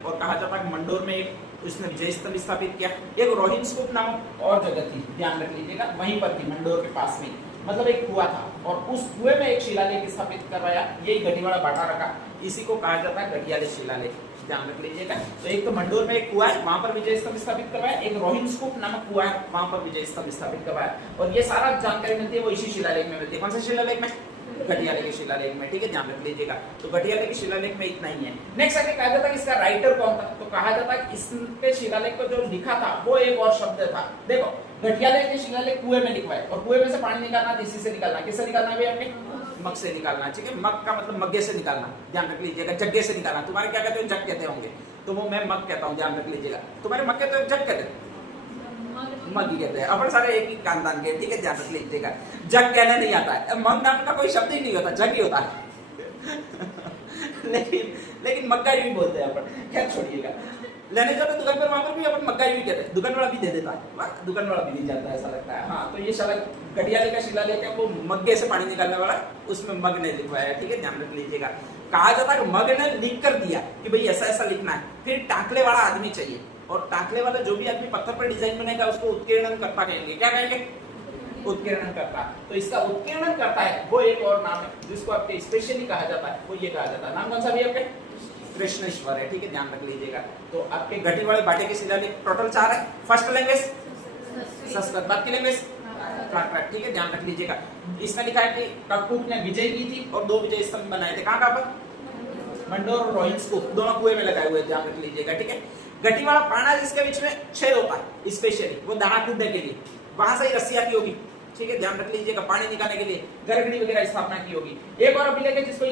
और कहा जाता है मंडोर में एक उसने विजय स्तंभ स्थापित किया। एक रोहिन स्तूप नामक और जगह थी, ध्यान रख लीजिएगा, वहीं पर थी मंडोर के पास में, मतलब एक कुआं था और उस कुएं में एक शिलालेख स्थापित करवाया, यही गढ़ीवाड़ा बाटा रखा, इसी को कहा जाता है गढ़ियाले शिलालेख, ध्यान रख लीजिएगा। तो एक तो मंडोर में एक कुआं है, वहां पर विजय स्तंभ स्थापित करवाया, एक रोहिन स्तूप नामक कुआं है, वहां पर विजय स्तंभ स्थापित करवाया, और ये सारा जानकारी मिलती है वो इसी शिलालेख में मिलती है। कौन से शिलालेख में? गढ़ियाले के शिलालेख में, ठीक है, ध्यान रख लीजिएगा। तो गढ़ियाले के शिलालेख में इतना ही है। नेक्स्ट आगे कहा जाता है इसका राइटर कौन था, तो कहा जाता है इसके शिलालेख को जो लिखा था वो एक और शब्द था। देखो गढ़ियाले के शिलालेख कुएं में लिखवाए और कुएं में से पानी निकालना, इसी से निकालना, किससे निकालना है आपके? मग से निकालना, ठीक है, मग का मतलब मग्गे से निकालना, ध्यान रख लीजिएगा, जग्गे से निकालना। तुम्हारे क्या कहते हो? जग कहते होंगे, तो वो मैं मग कहता हूँ, ध्यान रख लीजिएगा। तुम्हारे मग कहते हो, जग कहते हो? मग ही कहते हैं, अपन सारे एक ही खानदान के, ठीक है, ध्यान रख लीजिएगा। जग कहना नहीं आता है, मग नाम का कोई शब्द ही नहीं होता, जग ही होता है। लेकिन मग्गा भी बोलते हैं अपन, क्या छोड़िएगा। लेने जाते दुकान पर, वहां पर भी अपन मग्गा भी कहते हैं, दुकान वाला भी दे देता है, दुकान वाला भी नहीं जाता है, ऐसा लगता है। हाँ, तो ये गढ़ियाले का शिलालेख है, वो मग्गे से पानी निकालने वाला, उसमें मग ने लिखवाया, ठीक है, ध्यान रख लीजिएगा। कहा जाता है मग ने लिख कर दिया कि भाई ऐसा ऐसा लिखना है, फिर टाकले वाला आदमी चाहिए, और टाकले वाला जो भी आदमी पत्थर पर डिजाइन बनेगा उसको उत्कीर्णन करता कहेंगे। क्या कहेंगे? उत्कीर्णन करता। तो इसका उत्कीर्णन करता है वो एक और नाम है जिसको आपके स्पेशली कहा जाता है, वो ये कहा जाता है। नाम कौन सा भी आपके? कृष्णेश्वर है, ठीक है, ध्यान रख लीजिएगा। तो आपके गढ़ीवाड़े बाटे के शिलालेख टोटल 4 है। फर्स्ट लैंग्वेज संस्कृत, बात की लैंग्वेज प्राकृत, ठीक है, ध्यान रख लीजिएगा। इसमें लिखा है कि ककूट ने विजय की थी और 2 विजय स्तंभ बनाए थे। कहाँ पर? मंडोर और रोहिन स्तूप, दोनों कुएं में लगाए हुए, ध्यान रख लीजिएगा, ठीक है। गढ़ीवाड़ा पाना जिसके बीच में छेद होता है स्पेशली, वो दाना कूदने के लिए, वहां से ही रस्सी आती होगी, ठीक है, ध्यान रख लीजिएगा, पानी निकालने के लिए गरगड़ी वगैरह स्थापना की होगी। एक और अभिलेख है जिसको